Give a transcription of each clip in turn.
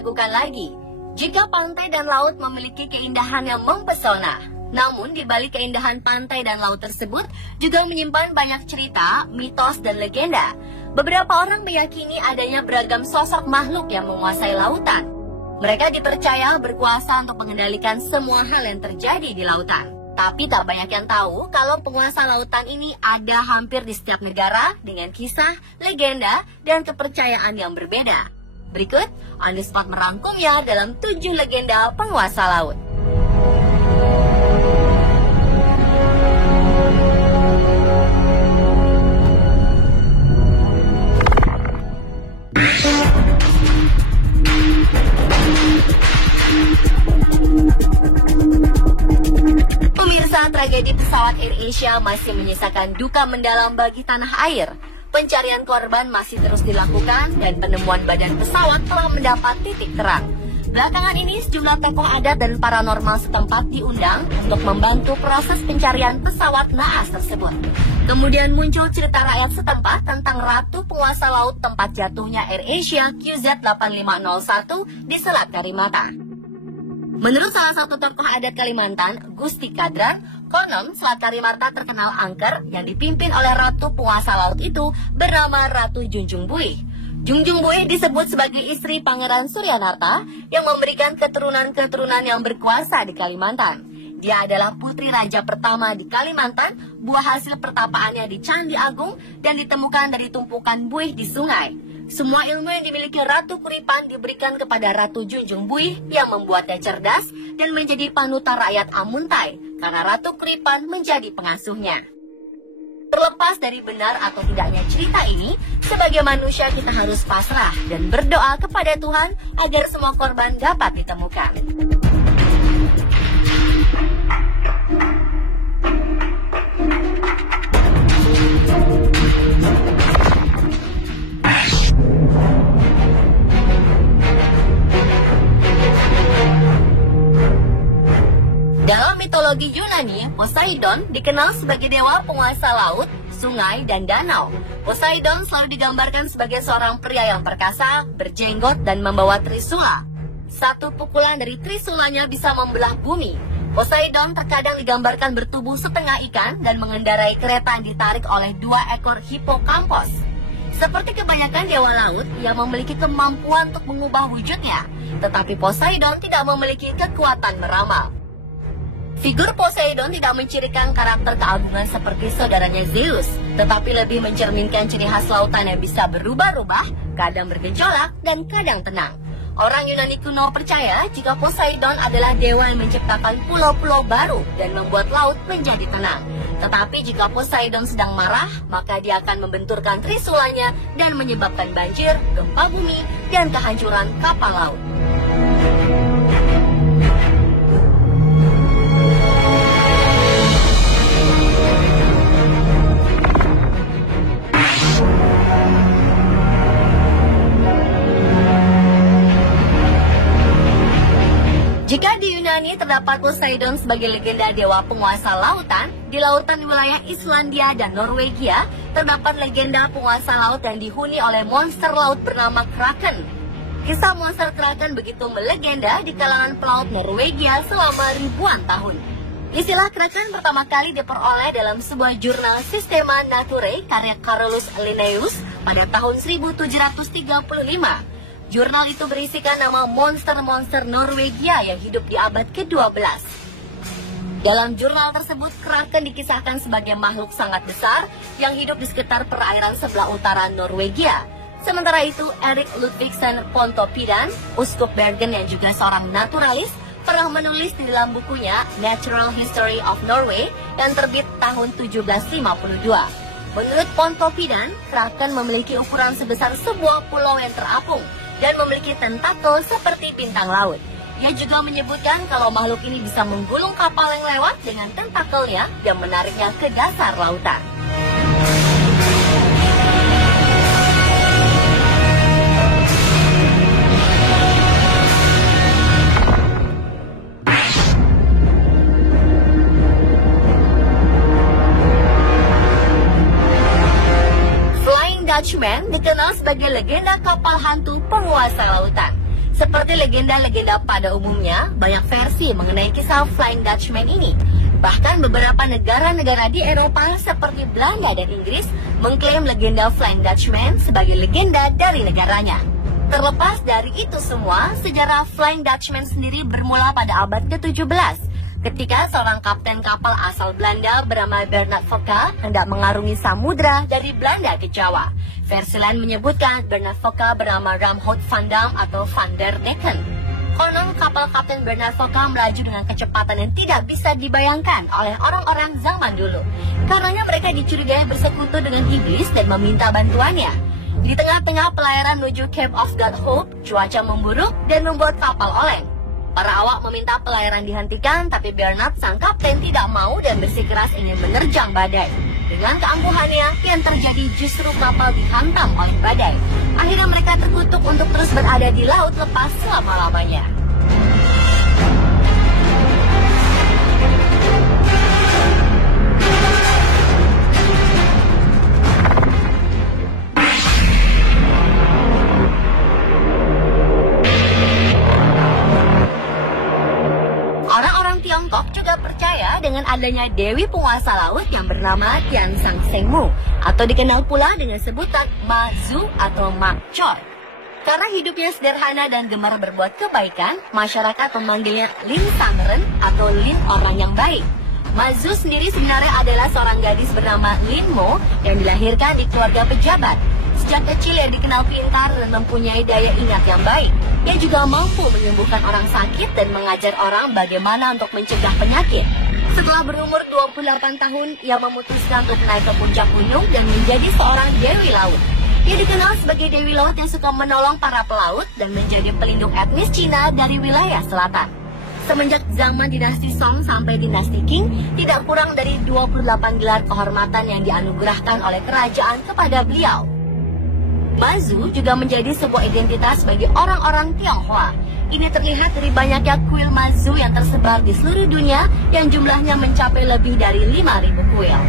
diragukan lagi. Jika pantai dan laut memiliki keindahan yang mempesona, namun di balik keindahan pantai dan laut tersebut juga menyimpan banyak cerita, mitos, dan legenda. Beberapa orang meyakini adanya beragam sosok makhluk yang menguasai lautan. Mereka dipercaya berkuasa untuk mengendalikan semua hal yang terjadi di lautan. Tapi tak banyak yang tahu kalau penguasa lautan ini ada hampir di setiap negara dengan kisah, legenda, dan kepercayaan yang berbeda. Berikut, On The Spot merangkumnya dalam 7 legenda penguasa laut. Pemirsa, tragedi pesawat AirAsia masih menyisakan duka mendalam bagi tanah air. Pencarian korban masih terus dilakukan dan penemuan badan pesawat telah mendapat titik terang. Belakangan ini sejumlah tokoh adat dan paranormal setempat diundang untuk membantu proses pencarian pesawat naas tersebut. Kemudian muncul cerita rakyat setempat tentang ratu penguasa laut tempat jatuhnya AirAsia QZ8501 di Selat Karimata. Menurut salah satu tokoh adat Kalimantan, Gusti Kadran, konon Selat Karimata terkenal angker yang dipimpin oleh ratu penguasa laut itu bernama Ratu Junjung Buih. Junjung Buih disebut sebagai istri Pangeran Suryanarta yang memberikan keturunan-keturunan yang berkuasa di Kalimantan. Dia adalah putri raja pertama di Kalimantan, buah hasil pertapaannya di Candi Agung dan ditemukan dari tumpukan buih di sungai. Semua ilmu yang dimiliki Ratu Kuripan diberikan kepada Ratu Junjung Buih yang membuatnya cerdas dan menjadi panutan rakyat Amuntai karena Ratu Kuripan menjadi pengasuhnya. Terlepas dari benar atau tidaknya cerita ini, sebagai manusia kita harus pasrah dan berdoa kepada Tuhan agar semua korban dapat ditemukan. Dalam mitologi Yunani, Poseidon dikenal sebagai dewa penguasa laut, sungai, dan danau. Poseidon selalu digambarkan sebagai seorang pria yang perkasa, berjenggot, dan membawa trisula. Satu pukulan dari trisulanya bisa membelah bumi. Poseidon terkadang digambarkan bertubuh setengah ikan dan mengendarai kereta yang ditarik oleh 2 ekor hipokampos. Seperti kebanyakan dewa laut, ia memiliki kemampuan untuk mengubah wujudnya. Tetapi Poseidon tidak memiliki kekuatan meramal. Figur Poseidon tidak mencirikan karakter keagungan seperti saudaranya Zeus, tetapi lebih mencerminkan ciri khas lautan yang bisa berubah-ubah, kadang bergejolak dan kadang tenang. Orang Yunani kuno percaya jika Poseidon adalah dewa yang menciptakan pulau-pulau baru dan membuat laut menjadi tenang. Tetapi jika Poseidon sedang marah, maka dia akan membenturkan trisulanya dan menyebabkan banjir, gempa bumi, dan kehancuran kapal laut. Jika di Yunani terdapat Poseidon sebagai legenda dewa penguasa lautan, di lautan wilayah Islandia dan Norwegia terdapat legenda penguasa laut yang dihuni oleh monster laut bernama Kraken. Kisah monster Kraken begitu melegenda di kalangan pelaut Norwegia selama ribuan tahun. Istilah Kraken pertama kali diperoleh dalam sebuah jurnal Systema Naturae karya Carolus Linnaeus pada tahun 1735. Jurnal itu berisikan nama monster-monster Norwegia yang hidup di abad ke-12. Dalam jurnal tersebut, Kraken dikisahkan sebagai makhluk sangat besar yang hidup di sekitar perairan sebelah utara Norwegia. Sementara itu, Erik Ludvigsen Pontoppidan, uskup Bergen yang juga seorang naturalis, pernah menulis di dalam bukunya Natural History of Norway yang terbit tahun 1752. Menurut Pontoppidan, Kraken memiliki ukuran sebesar sebuah pulau yang terapung dan memiliki tentakel seperti bintang laut. Ia juga menyebutkan kalau makhluk ini bisa menggulung kapal yang lewat dengan tentakelnya dan menariknya ke dasar lautan. Dutchman dikenal sebagai legenda kapal hantu penguasa lautan. Seperti legenda-legenda pada umumnya, banyak versi mengenai kisah Flying Dutchman ini. Bahkan beberapa negara-negara di Eropa seperti Belanda dan Inggris mengklaim legenda Flying Dutchman sebagai legenda dari negaranya. Terlepas dari itu semua, sejarah Flying Dutchman sendiri bermula pada abad ke-17, ketika seorang kapten kapal asal Belanda bernama Bernard Fokker hendak mengarungi samudra dari Belanda ke Jawa. Versi lain menyebutkan Bernard Fokker bernama Ramhout van Dam atau Van der Decken. Konon kapal Kapten Bernard Fokker melaju dengan kecepatan yang tidak bisa dibayangkan oleh orang-orang zaman dulu. Karenanya mereka dicurigai bersekutu dengan iblis dan meminta bantuannya. Di tengah-tengah pelayaran menuju Cape of God Hope, cuaca memburuk dan membuat kapal oleng. Para awak meminta pelayaran dihentikan, tapi Bernard sang kapten tidak mau dan bersikeras ingin menerjang badai. Dengan keangkuhannya, yang terjadi justru kapal dihantam oleh badai. Akhirnya mereka terkutuk untuk terus berada di laut lepas selama-lamanya. Tiongkok juga percaya dengan adanya Dewi Penguasa Laut yang bernama Tian Sang Sengmu atau dikenal pula dengan sebutan Ma Zu atau Mak Choi. Karena hidupnya sederhana dan gemar berbuat kebaikan, masyarakat memanggilnya Lin Sangren atau Lin orang yang baik. Ma Zu sendiri sebenarnya adalah seorang gadis bernama Lin Mo yang dilahirkan di keluarga pejabat. Sejak kecil ia dikenal pintar dan mempunyai daya ingat yang baik. Ia juga mampu menyembuhkan orang sakit dan mengajar orang bagaimana untuk mencegah penyakit. Setelah berumur 28 tahun, ia memutuskan untuk naik ke puncak gunung dan menjadi seorang Dewi Laut. Ia dikenal sebagai Dewi Laut yang suka menolong para pelaut dan menjadi pelindung etnis Cina dari wilayah selatan. Semenjak zaman dinasti Song sampai dinasti Qing, tidak kurang dari 28 gelar kehormatan yang dianugerahkan oleh kerajaan kepada beliau. Ma Zu juga menjadi sebuah identitas bagi orang-orang Tionghoa. Ini terlihat dari banyaknya kuil Ma Zu yang tersebar di seluruh dunia yang jumlahnya mencapai lebih dari 5.000 kuil.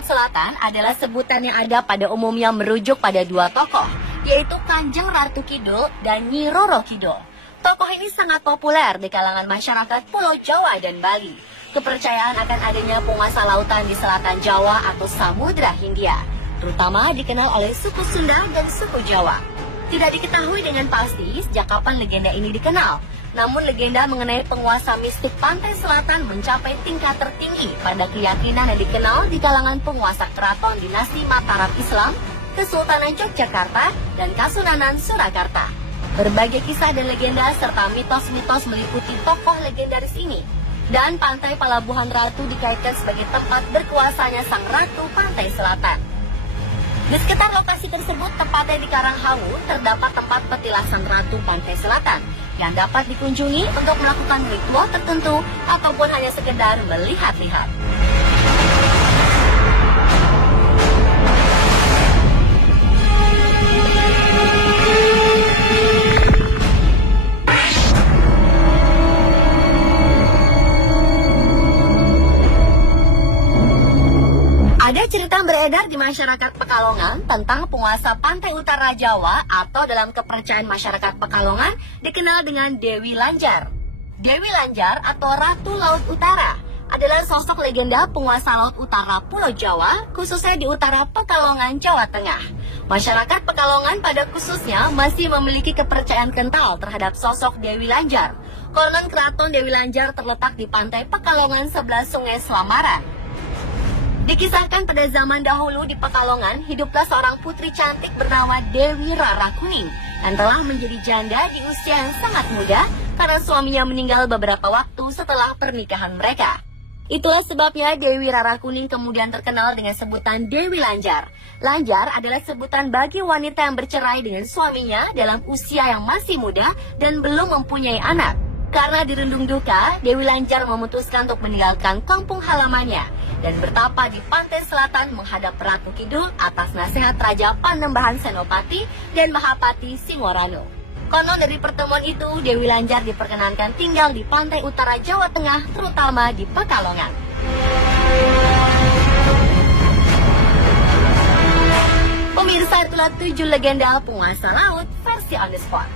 Selatan adalah sebutan yang ada pada umumnya merujuk pada dua tokoh, yaitu Kanjeng Ratu Kidul dan Nyi Roro Kidul. Tokoh ini sangat populer di kalangan masyarakat Pulau Jawa dan Bali. Kepercayaan akan adanya penguasa lautan di selatan Jawa atau Samudra Hindia, terutama dikenal oleh suku Sunda dan suku Jawa. Tidak diketahui dengan pasti sejak kapan legenda ini dikenal. Namun legenda mengenai penguasa mistik pantai selatan mencapai tingkat tertinggi pada keyakinan yang dikenal di kalangan penguasa keraton dinasti Mataram Islam, Kesultanan Yogyakarta, dan Kasunanan Surakarta. Berbagai kisah dan legenda serta mitos-mitos meliputi tokoh legendaris ini. Dan pantai Palabuhan Ratu dikaitkan sebagai tempat berkuasanya sang ratu pantai selatan. Di sekitar lokasi tersebut, tepatnya di Karanghawu, terdapat tempat petilasan Ratu Pantai Selatan yang dapat dikunjungi untuk melakukan ritual tertentu ataupun hanya sekedar melihat-lihat. Ada cerita beredar di masyarakat Pekalongan tentang penguasa pantai utara Jawa atau dalam kepercayaan masyarakat Pekalongan dikenal dengan Dewi Lanjar. Dewi Lanjar atau Ratu Laut Utara adalah sosok legenda penguasa laut utara Pulau Jawa, khususnya di utara Pekalongan, Jawa Tengah. Masyarakat Pekalongan pada khususnya masih memiliki kepercayaan kental terhadap sosok Dewi Lanjar. Konon keraton Dewi Lanjar terletak di pantai Pekalongan sebelah Sungai Selamaran. Dikisahkan pada zaman dahulu di Pekalongan, hiduplah seorang putri cantik bernama Dewi Rara Kuning yang telah menjadi janda di usia yang sangat muda karena suaminya meninggal beberapa waktu setelah pernikahan mereka. Itulah sebabnya Dewi Rara Kuning kemudian terkenal dengan sebutan Dewi Lanjar. Lanjar adalah sebutan bagi wanita yang bercerai dengan suaminya dalam usia yang masih muda dan belum mempunyai anak. Karena dirundung duka, Dewi Lanjar memutuskan untuk meninggalkan kampung halamannya. dan bertapa di pantai selatan menghadap Ratu Kidul atas nasihat Raja Panembahan Senopati dan Mahapati Singorano. Konon dari pertemuan itu, Dewi Lanjar diperkenankan tinggal di pantai utara Jawa Tengah, terutama di Pekalongan. Pemirsa, itulah 7 legenda penguasa laut versi on the spot.